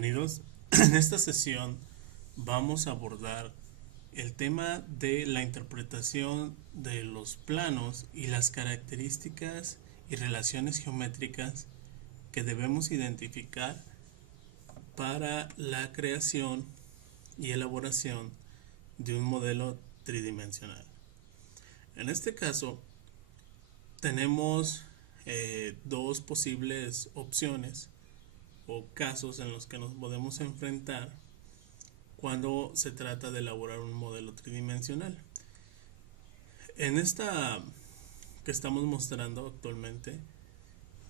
Bienvenidos. En esta sesión vamos a abordar el tema de la interpretación de los planos y las características y relaciones geométricas que debemos identificar para la creación y elaboración de un modelo tridimensional. En este caso tenemos dos posibles opciones o casos en los que nos podemos enfrentar cuando se trata de elaborar un modelo tridimensional. En esta que estamos mostrando actualmente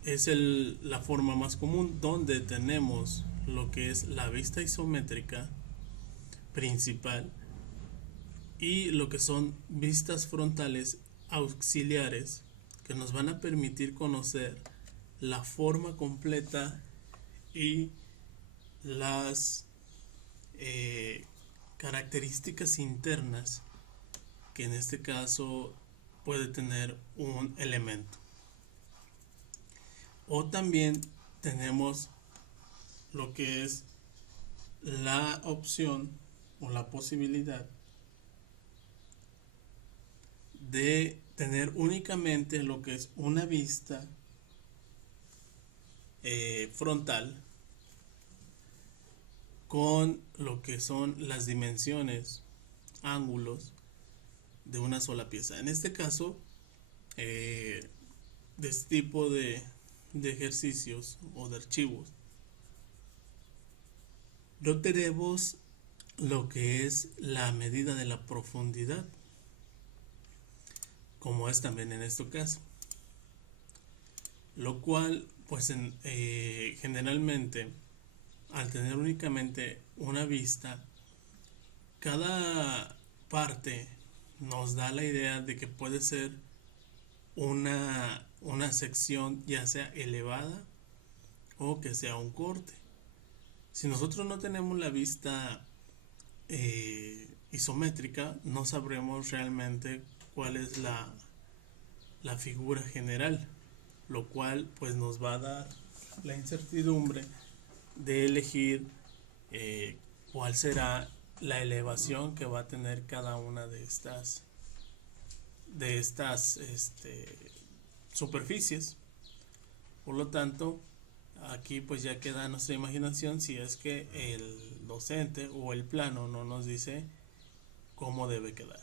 es la forma más común, donde tenemos lo que es la vista isométrica principal y lo que son vistas frontales auxiliares que nos van a permitir conocer la forma completa y las características internas que en este caso puede tener un elemento. O también tenemos lo que es la opción o la posibilidad de tener únicamente lo que es una vista frontal con lo que son las dimensiones, ángulos de una sola pieza. En este caso, de este tipo de ejercicios o de archivos, no tenemos lo que es la medida de la profundidad, como es también en este caso, lo cual pues generalmente al tener únicamente una vista, cada parte nos da la idea de que puede ser una sección ya sea elevada o que sea un corte. Si nosotros no tenemos la vista isométrica, no sabremos realmente cuál es la figura general, lo cual pues nos va a dar la incertidumbre de elegir cuál será la elevación que va a tener cada una de estas superficies. Por lo tanto, aquí pues ya queda nuestra imaginación si es que el docente o el plano no nos dice cómo debe quedar.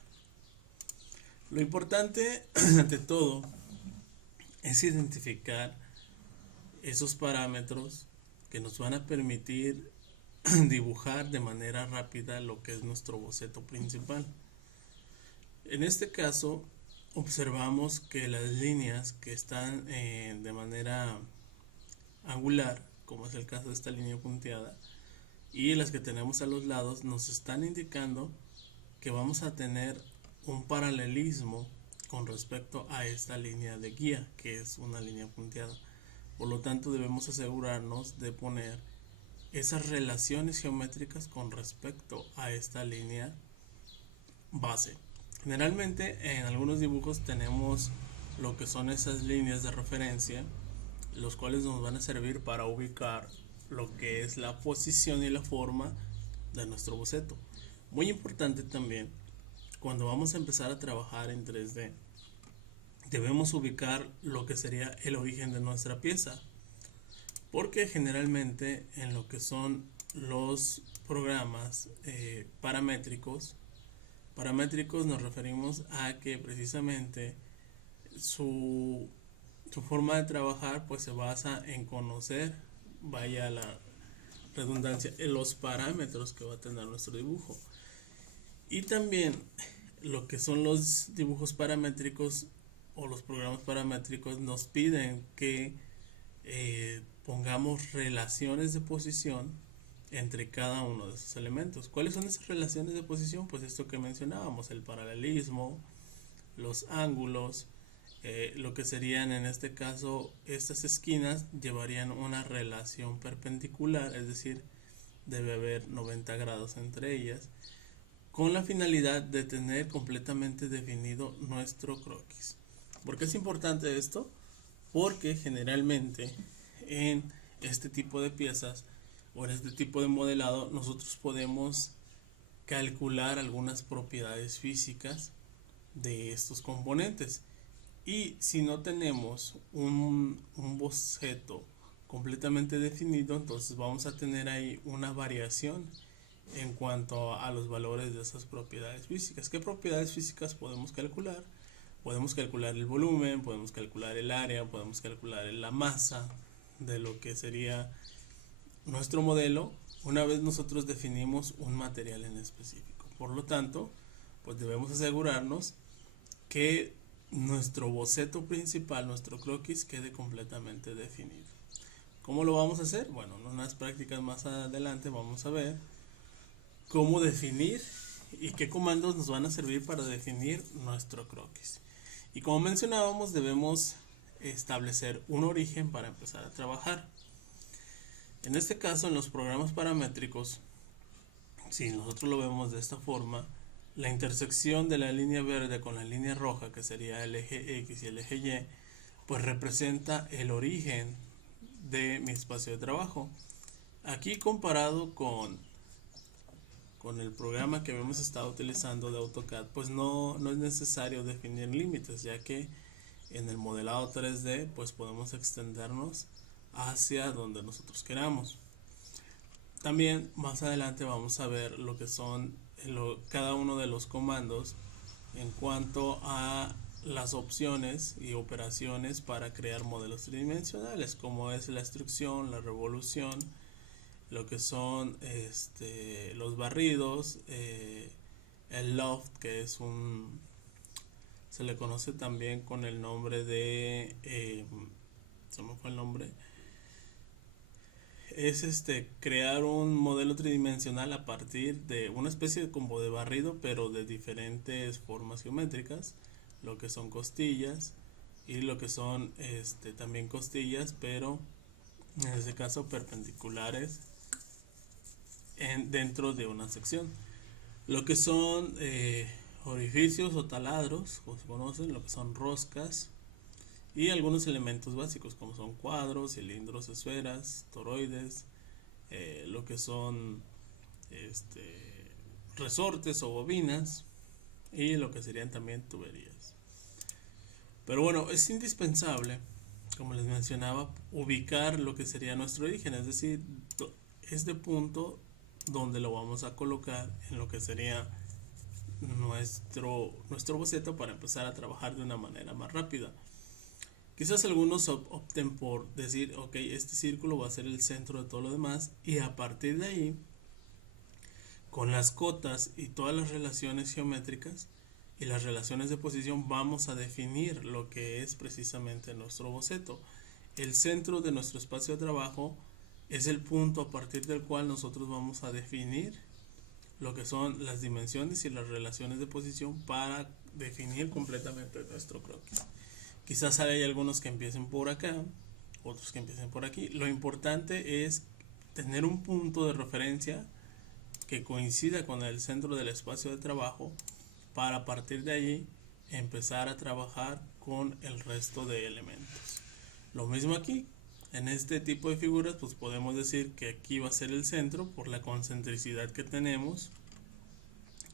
Lo importante ante todo es identificar esos parámetros que nos van a permitir dibujar de manera rápida lo que es nuestro boceto principal. En este caso observamos que las líneas que están de manera angular, como es el caso de esta línea punteada, y las que tenemos a los lados nos están indicando que vamos a tener un paralelismo con respecto a esta línea de guía, que es una línea punteada. Por lo tanto, debemos asegurarnos de poner esas relaciones geométricas con respecto a esta línea base. Generalmente en algunos dibujos tenemos lo que son esas líneas de referencia, los cuales nos van a servir para ubicar lo que es la posición y la forma de nuestro boceto. Muy importante también, cuando vamos a empezar a trabajar en 3D, debemos ubicar lo que sería el origen de nuestra pieza, porque generalmente en lo que son los programas paramétricos nos referimos a que precisamente su forma de trabajar pues se basa en conocer, vaya la redundancia, en los parámetros que va a tener nuestro dibujo. Y también lo que son los dibujos paramétricos o los programas paramétricos nos piden que pongamos relaciones de posición entre cada uno de esos elementos. ¿Cuáles son esas relaciones de posición? Pues esto que mencionábamos, el paralelismo, los ángulos, lo que serían en este caso estas esquinas llevarían una relación perpendicular, es decir, debe haber 90 grados entre ellas, con la finalidad de tener completamente definido nuestro croquis. ¿Por qué es importante esto? Porque generalmente en este tipo de piezas o en este tipo de modelado, nosotros podemos calcular algunas propiedades físicas de estos componentes. Y si no tenemos un boceto completamente definido, entonces vamos a tener ahí una variación en cuanto a los valores de esas propiedades físicas. ¿Qué propiedades físicas podemos calcular? Podemos calcular el volumen, podemos calcular el área, podemos calcular la masa de lo que sería nuestro modelo una vez nosotros definimos un material en específico. Por lo tanto, pues debemos asegurarnos que nuestro boceto principal, nuestro croquis, quede completamente definido. ¿Cómo lo vamos a hacer? Bueno, en unas prácticas más adelante vamos a ver cómo definir y qué comandos nos van a servir para definir nuestro croquis. Y como mencionábamos, debemos establecer un origen para empezar a trabajar. En este caso, en los programas paramétricos, si nosotros lo vemos de esta forma, la intersección de la línea verde con la línea roja, que sería el eje X y el eje Y, pues representa el origen de mi espacio de trabajo. Aquí comparado con el programa que hemos estado utilizando de AutoCAD, pues no es necesario definir límites, ya que en el modelado 3D pues podemos extendernos hacia donde nosotros queramos. También más adelante vamos a ver lo que son cada uno de los comandos en cuanto a las opciones y operaciones para crear modelos tridimensionales, como es la extrusión, la revolución, lo que son los barridos, el loft, que es se le conoce también con el nombre de se me fue el nombre, es crear un modelo tridimensional a partir de una especie de combo de barrido, pero de diferentes formas geométricas, lo que son costillas y lo que son también costillas, pero en este caso perpendiculares dentro de una sección. Lo que son orificios o taladros, como se conocen, lo que son roscas, y algunos elementos básicos como son cuadros, cilindros, esferas, toroides, lo que son resortes o bobinas, y lo que serían también tuberías. Pero bueno, es indispensable, como les mencionaba, ubicar lo que sería nuestro origen, es decir, este punto donde lo vamos a colocar en lo que sería nuestro boceto para empezar a trabajar de una manera más rápida. Quizás algunos opten por decir, ok, este círculo va a ser el centro de todo lo demás, y a partir de ahí, con las cotas y todas las relaciones geométricas y las relaciones de posición, vamos a definir lo que es precisamente nuestro boceto. El centro de nuestro espacio de trabajo es el punto a partir del cual nosotros vamos a definir lo que son las dimensiones y las relaciones de posición para definir completamente nuestro croquis. Quizás hay algunos que empiecen por acá, otros que empiecen por aquí. Lo importante es tener un punto de referencia que coincida con el centro del espacio de trabajo para a partir de allí empezar a trabajar con el resto de elementos. Lo mismo aquí, en este tipo de figuras pues podemos decir que aquí va a ser el centro por la concentricidad que tenemos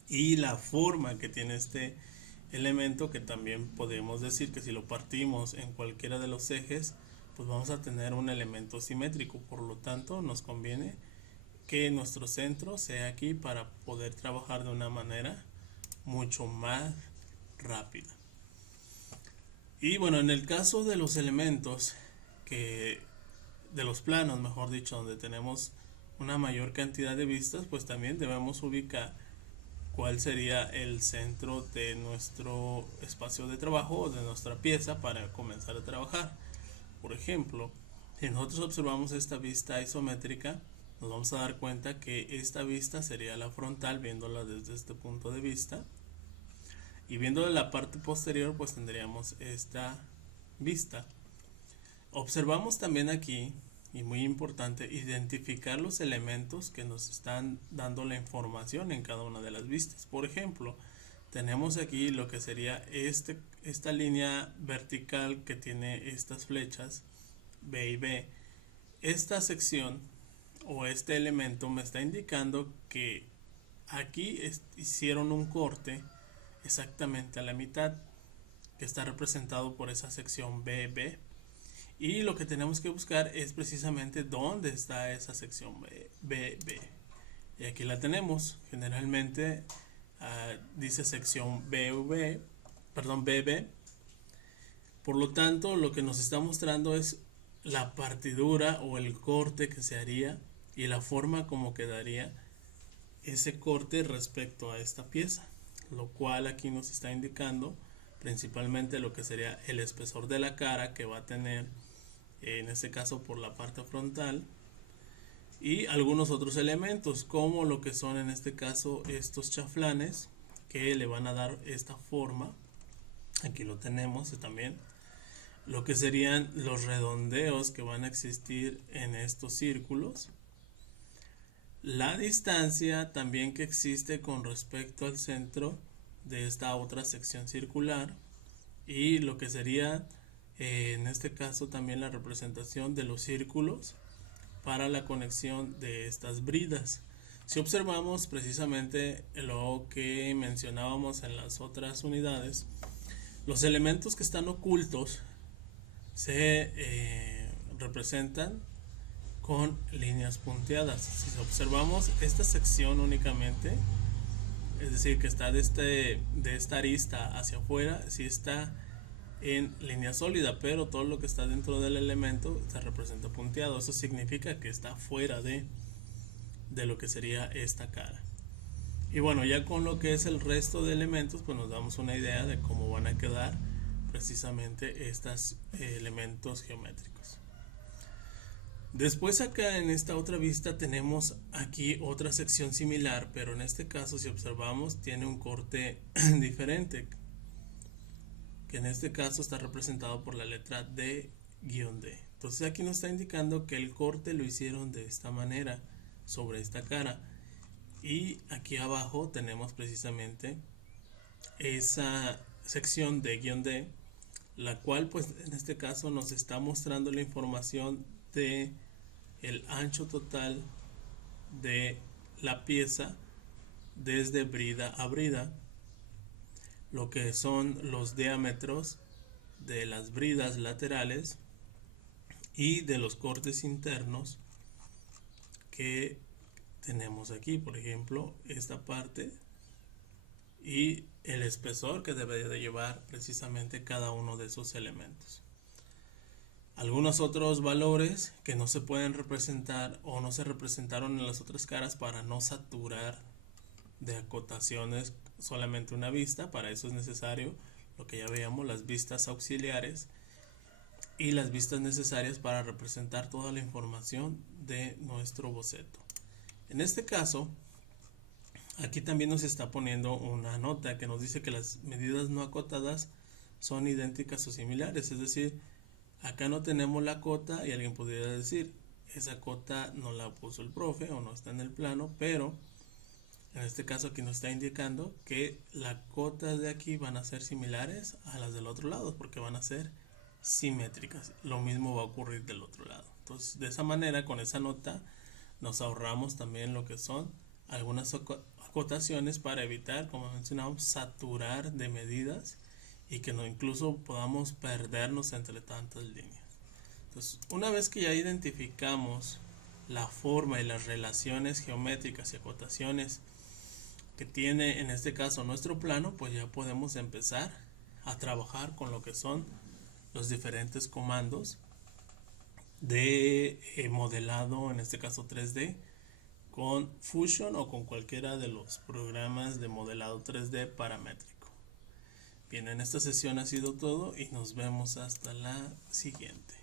y la forma que tiene este elemento, que también podemos decir que si lo partimos en cualquiera de los ejes pues vamos a tener un elemento simétrico. Por lo tanto nos conviene que nuestro centro sea aquí para poder trabajar de una manera mucho más rápida. Y bueno, en el caso de los elementos de los planos, mejor dicho, donde tenemos una mayor cantidad de vistas, pues también debemos ubicar cuál sería el centro de nuestro espacio de trabajo o de nuestra pieza para comenzar a trabajar. Por ejemplo, si nosotros observamos esta vista isométrica, nos vamos a dar cuenta que esta vista sería la frontal, viéndola desde este punto de vista, y viendo la parte posterior pues tendríamos esta vista. Observamos también aquí, y muy importante, identificar los elementos que nos están dando la información en cada una de las vistas. Por ejemplo, tenemos aquí lo que sería esta línea vertical que tiene estas flechas B y B. Esta sección o este elemento me está indicando que aquí hicieron un corte exactamente a la mitad, que está representado por esa sección BB, y lo que tenemos que buscar es precisamente dónde está esa sección BB, y aquí la tenemos. Generalmente dice sección BB. Por lo tanto, lo que nos está mostrando es la partidura o el corte que se haría y la forma como quedaría ese corte respecto a esta pieza, lo cual aquí nos está indicando principalmente lo que sería el espesor de la cara que va a tener, en este caso por la parte frontal, y algunos otros elementos como lo que son en este caso estos chaflanes que le van a dar esta forma. Aquí lo tenemos también, lo que serían los redondeos que van a existir en estos círculos, la distancia también que existe con respecto al centro de esta otra sección circular, y lo que sería en este caso también la representación de los círculos para la conexión de estas bridas. Si observamos precisamente lo que mencionábamos en las otras unidades, los elementos que están ocultos se representan con líneas punteadas. Si observamos esta sección únicamente, es decir, que está de esta arista hacia afuera, sí está en línea sólida, pero todo lo que está dentro del elemento se representa punteado. Eso significa que está fuera de lo que sería esta cara. Y bueno, ya con lo que es el resto de elementos, pues nos damos una idea de cómo van a quedar precisamente estos elementos geométricos. Después acá en esta otra vista tenemos aquí otra sección similar, pero en este caso si observamos tiene un corte diferente, que en este caso está representado por la letra D-D. Entonces aquí nos está indicando que el corte lo hicieron de esta manera sobre esta cara, y aquí abajo tenemos precisamente esa sección D-D, la cual pues en este caso nos está mostrando la información de el ancho total de la pieza desde brida a brida, lo que son los diámetros de las bridas laterales y de los cortes internos que tenemos aquí, por ejemplo esta parte, y el espesor que debería de llevar precisamente cada uno de esos elementos. Algunos otros valores que no se pueden representar o no se representaron en las otras caras para no saturar de acotaciones solamente una vista. Para eso es necesario lo que ya veíamos, las vistas auxiliares y las vistas necesarias para representar toda la información de nuestro boceto. En este caso, aquí también nos está poniendo una nota que nos dice que las medidas no acotadas son idénticas o similares, es decir, acá no tenemos la cota y alguien podría decir, esa cota no la puso el profe o no está en el plano, pero en este caso aquí nos está indicando que las cotas de aquí van a ser similares a las del otro lado, porque van a ser simétricas. Lo mismo va a ocurrir del otro lado. Entonces, de esa manera, con esa nota, nos ahorramos también lo que son algunas acotaciones para evitar, como mencionamos, saturar de medidas y que no incluso podamos perdernos entre tantas líneas. Entonces, una vez que ya identificamos la forma y las relaciones geométricas y acotaciones que tiene en este caso nuestro plano, pues ya podemos empezar a trabajar con lo que son los diferentes comandos de modelado, en este caso 3D, con Fusion o con cualquiera de los programas de modelado 3D paramétrico. Bien, en esta sesión ha sido todo y nos vemos hasta la siguiente.